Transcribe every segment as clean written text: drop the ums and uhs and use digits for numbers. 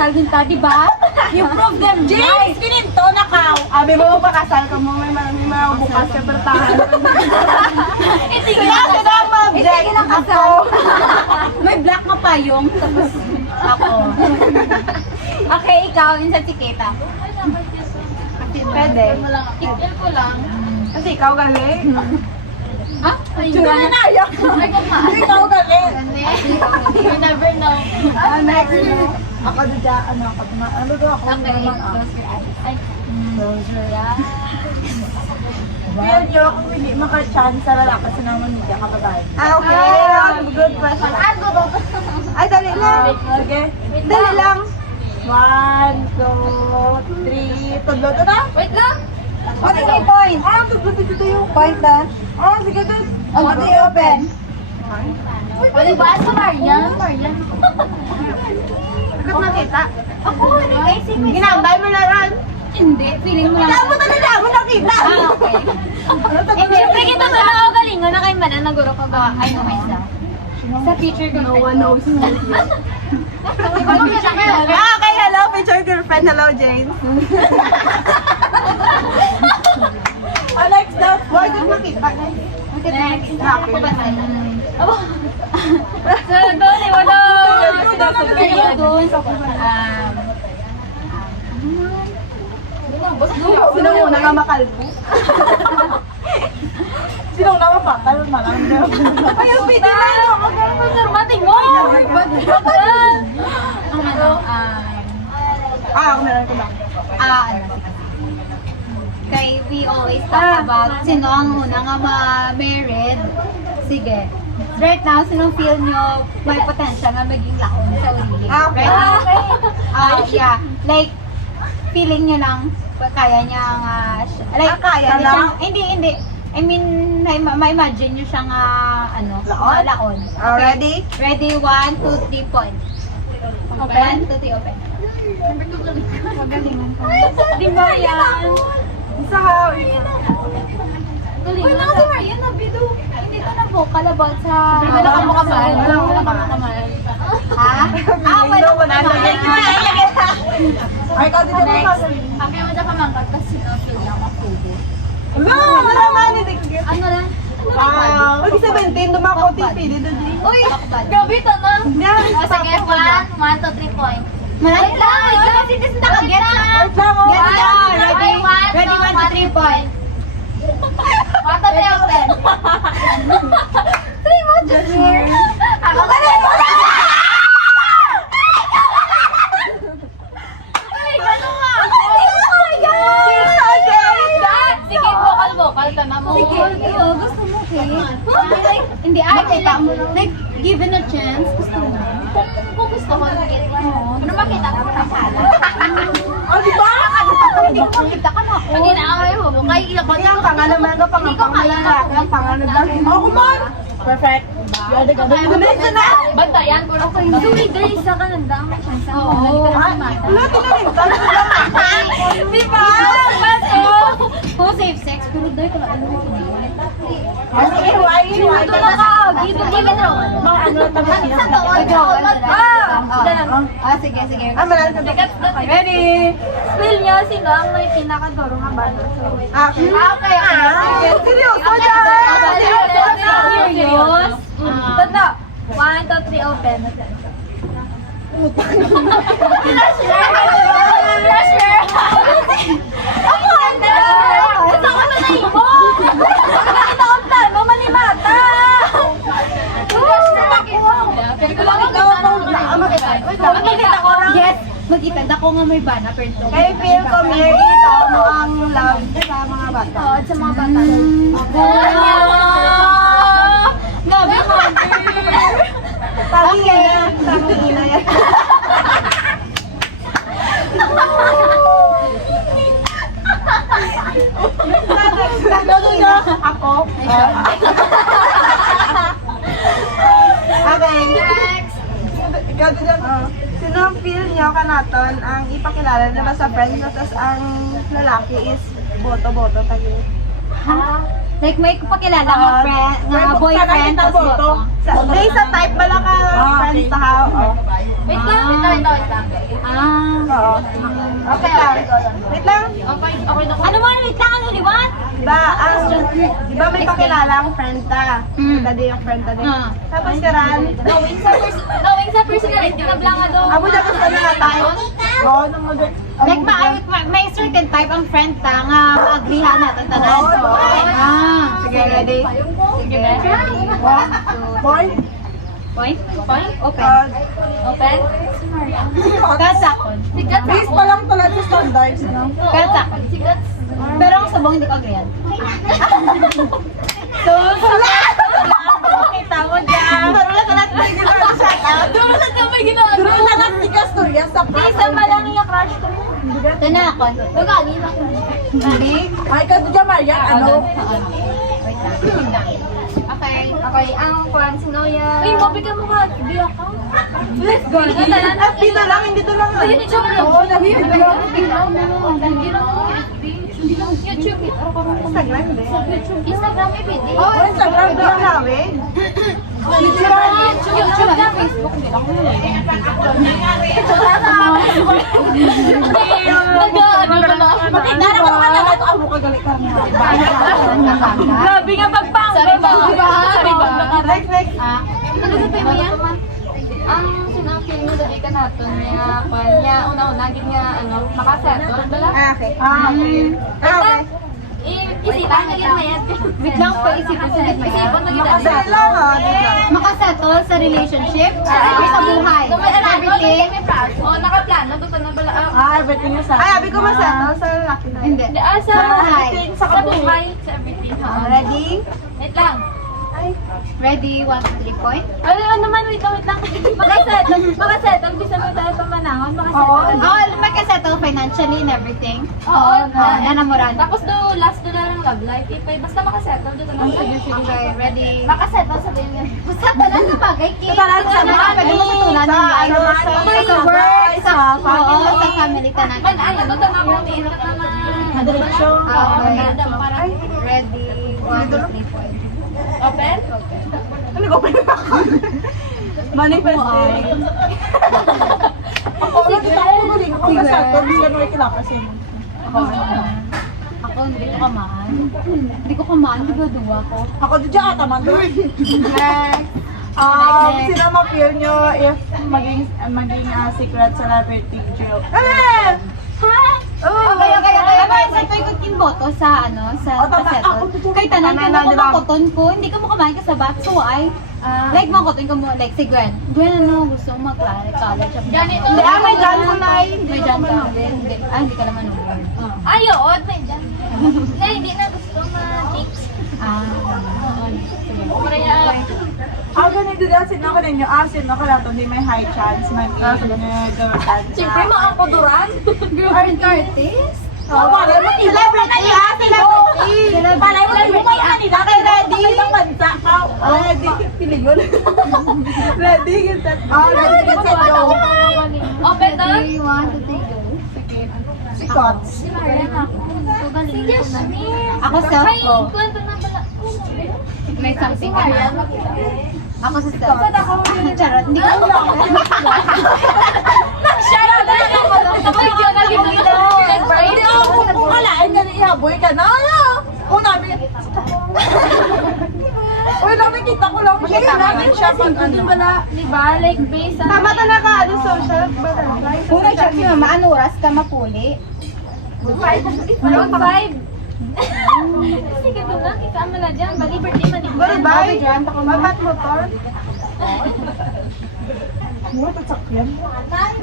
kasal din ta, di ba? You prove them James, right. kininto na ka. Abi mo magpakasal ka mo, may mga bukas ka pertahan. Itigil Kaya sila ang object. Itigil ang kasal. May black na payong, tapos ako. Okay, ikaw, yung sa tiketa. Pwede. Ikil ko lang. Kasi ikaw galing. Ha? Tsura na nayak. Ikaw galing. You never know. Next. Ako dito, ako ako Okay, close your eyes. Ay, close your eyes. Feel nyo kung hindi maka-chance sa lalaki sa naman media kapag okay. Good question. Ay, dali lang. Okay. Dali lang. 1, 2, 3. Tudlo to na? Wait lang. What is my point? Tudlo dito yung point na. Sige doon. What is open? Wala ba? Sa Marian? Marian. Bakit nakita? Ako, basic. Ginambay mo na rin. Hindi, feeling mo lang. Kailangan mo talaga ako nakita. Okay. Eh, siyempre kita na nakagalingan na kay Manan, naguro ko ba? I know myself. Sa future girlfriend. No one knows me. Okay, hello, future girlfriend. Hello, Jane. Next na. Why did makita? Next. Ako ba tayo? So, doon eh, wala. Doon. Sino muna nga makalbo? Sino na mapatal? Malang Ay, pwede na yun. Mating mo! Ang ano, Ako meron ko lang. kay we always talk about sino ang una nga ma-married. Sige. Right now, sino feel nyo may potential nga maging laon sa uli? Ready? Yeah. Like, feeling nyo lang, kaya niya nga, kaya niya lang? siyang- hindi. I mean, ma-imagine nyo siyang, Laon? laon. Ready? Ready? 1, 2, 3, point. Open? 1, 2, 3, open. Magalingan ko. Di ba yan? Sa how? Galingan. Wala si Marian na bido. Hindi ka na vocal about sa... Wala ka mo kamal. Wala ka mo kamal. Ha? Wala mo na. Ay, ikaw dito na Next. Ang kaya mo dyan kamangkat kasi feel niya mapugo. No, wala man. Ano lang? Pag 17, dumako tipili doon. Uy! Gabi to na! Sige, 1, 2, 3 point. Malapit lang! Wait lang! Sinis na ka-get na! Wait lang, oh. Get na! Ready? Okay, Ready? 1, 2, 3, point. 1, 2, 3 open. 3 mo, Junior! Ako ka na! Ay, gano'n nga! Sige, vocal ka na mo. Sige, gusto mo, okay? Hindi, kita mo. Like, given a chance, gusto mo. Kung gusto mo, ano makita ko sa sala? Oh, di ba? Hindi ko makita ka na ako. Pag inaaway mo, kaya ilang ko Kaya ang pangalan mo nga pangalan ang pangalan lang. Oh, come on! Perfect. Next na! Bantayan ko lang. Dumi, there isa ka nang dami chance. Oo. Wala, tinarin ka. Di ba? Kung safe sex, pero doon ko lang. Sige, huwain. Dito na ka. Dito na ka. Mga ano, tabi siya. Sa doon, Sige. Malalim ka. Ready? Spill niyo, sino ang may pinakadoro nga ba? Okay. Okay. Seryoso Serious? Tanda. 1, 2, 3, open. Yes, magkita ko nga may bana pero ito. Kaya feel ko, Mary, ito mo ang love sa mga bata. Oo, sa mga bata. Gabi mo. Tangina yan. Ako. Okay. Next. Ikaw din. Sino ang feel niyo kanaton ang ipakilala na sa friends tapos ang lalaki is boto-boto tayo? Ha? Like may pakilala nga friend, nga boyfriend, tapos boto. Sa type bala ka friends ta ha. Wait lang. Wait lang. Oo. Okay lang. Wait lang. Okay na ko. Ano mo? Wait lang, ano, liwan? Di ba may pakilala ang friend ta? Tadi yung friend ta din. Tapos karan, Going sa personality na blanca do. amo na ko sana na tayo. Oo, nung mag- Like, may certain type ang friend ta nga maaglihan natin tanan. Oo. Sige, ready? Sige, Ready? 1, 2, Boy, point? Point? Open. Open. Kasakon. Sigat base pa lang pala sa standards, no? Kasakon. Sigat. Pero ang sabong hindi ko ganyan. So, Kita mo dyan. Pero na talat na hindi mo shout out. Duro sa kamay ginawa. Pero na talat ni Castorya sa Isa pa lang yung crush ko. ito na ako. Dugani na. Ready? Ay, ka dyan, Maria, ano? Wait lang. Okay, ang kwan si Noya. Uy, mabigyan mo ka. Biya ka. Let's go. Dito lang, hindi to lang. Ayun, ito lang. Oo, nandito lang. YouTube. Instagram, hindi. Instagram eh, pwede. Oh, Instagram ko lang namin. YouTube lang. Facebook. Bakit naraman ka na ito? Amo ka galit ka nga. Grabe nga pagpang. Sorry ba? Sorry ba? Next. Talaga pa mo yan? Ang sinapil mo dali ka nato niya, niya, una-una, gid nga, makasettle, bala? Okay. Okay. Isipan na gid mayat. Wait lang po, isipin sa Isipan na gid. Kasi lang, Makasettle sa relationship, sa buhay, everything. Nakaplano, basta na bala. everything is Ay, abi ko masettle sa lalaki na. Hindi. Sa buhay. Sa buhay, sa everything. Ready? Wait lang. Ready? 1, 2, 3, point? Ano naman, wait lang. Makasettle, bisa mo tayo pamanangon, makasettle. Oh, magkasettle financially and everything. Oo, Nanamuran. Tapos last do lang love life. Basta makasettle, doon lang. Okay, ready? Makasettle, sabihin nga. Basta talang na bagay, Kim. Talang sa mga Pwede mo tutulan ng life. Sa work, sa family ka natin. Ano, doon na ako, may hirap naman. Diretsyon. Okay. Ready? 1, 2, 3, point. Open? Ano ko pa ako? Manifesting. Ako magaling ako masettle. Hindi ka naman kinakasin. Ako, hindi ko kamaan. Hindi ko kamaan, di ba duwa ko? Ako dyan ata man doon. Next. Sino ma-feel nyo if maging secret celebrity joke? Okay. Sa tuwing ko kinboto sa kasettle. Kay tanan ka mo makoton ko, hindi ka mo kamain ka sa bat, so ay, like makoton ka mo, like si Gwen. Gwen, gusto mo mag-college. Ganito. Hindi, may dyan ko na May dyan ka. Hindi ka naman nung Ay, oo, may dyan. Hindi na gusto ma-tips. Ganito dahil sinako ninyo. Sinako nato, hindi may high chance. May girlfriend. Siyempre, makakuduran. artist? Celebrity! Celebrity! Para yung kanina. Okay, ready? Bansa ka. Ready? Piligon. Ready? Get set. Ready? Get set. Go. Open to? 3, 1, 2, 3, go. Si Kots. Si Mariana. Si Jasmine. Ako self Ay, ko. kwento na pala. May something Si ka na. Mariana. Ako sa self. Charot, hindi ko Shoutout na lang ako. Tapos yun, naging dito. Hindi ako kukalain ka na ihaboy ka na. Nabi. Uy, nakikita ko lang. Makita namin siya pag ano. Di ba? Like, based on... Tama talaga, social butterfly. Kung nag-check si mama, ano oras ka mapuli? 5. Sige doon na, ikama na dyan. Bali, birthday man din. Bye-bye. Mabat motor. Mura tatsakyan.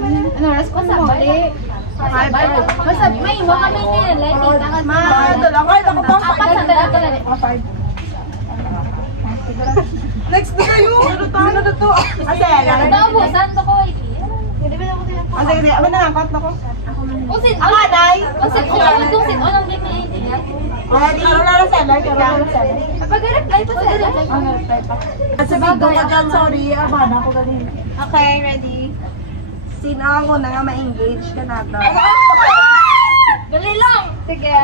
Ano oras ko mapuli? Basta may iwa kami nila. Tita ka Ay, ako pa. Apat sa dala. Next na kayo. Ano na to? Asela. Naubusan ko ko. Sige. Ano na angkot na ko? Usin. Ang anay. Usin. Usin. Ano din na idea? Ready? Ano na seller? Pag-reply pa sa reply. Sa video ka dyan, sorry. Abana ko galing. Okay, ready? Sino ako na nga ma-engage ka na to? Dali lang. Sige.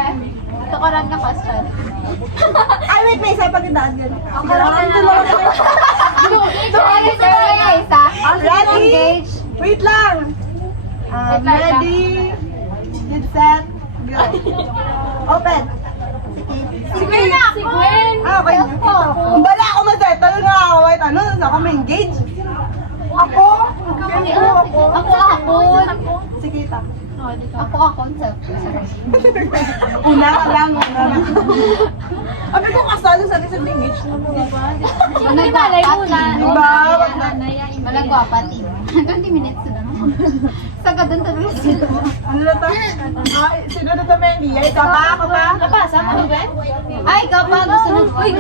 Ito ko lang na question. Ay, wait, may isa pagkandaan yun. Ang karang na lang. Isa. Ready? Engage. Wait Wait lang! Ready, get set, go. Open! Si Gwen ako! Si Gwen! Okay. Bala ako mag-set. Talaga ako. Wait, ano? Saan ako ma-engage? Ako? Ako. Sige, ta. Ako concept. Una ka lang. Ano kung kasalo sa isang engage na mo? Malay muna. Diba? Malagwapa, team. 20 minutes na naman. Sagad doon talaga sila. Ano na to? Sino na to, Mandy? Ay, ka ba? Napasa mo, Gwen? Ay, ikaw pa gusto ng... Uy,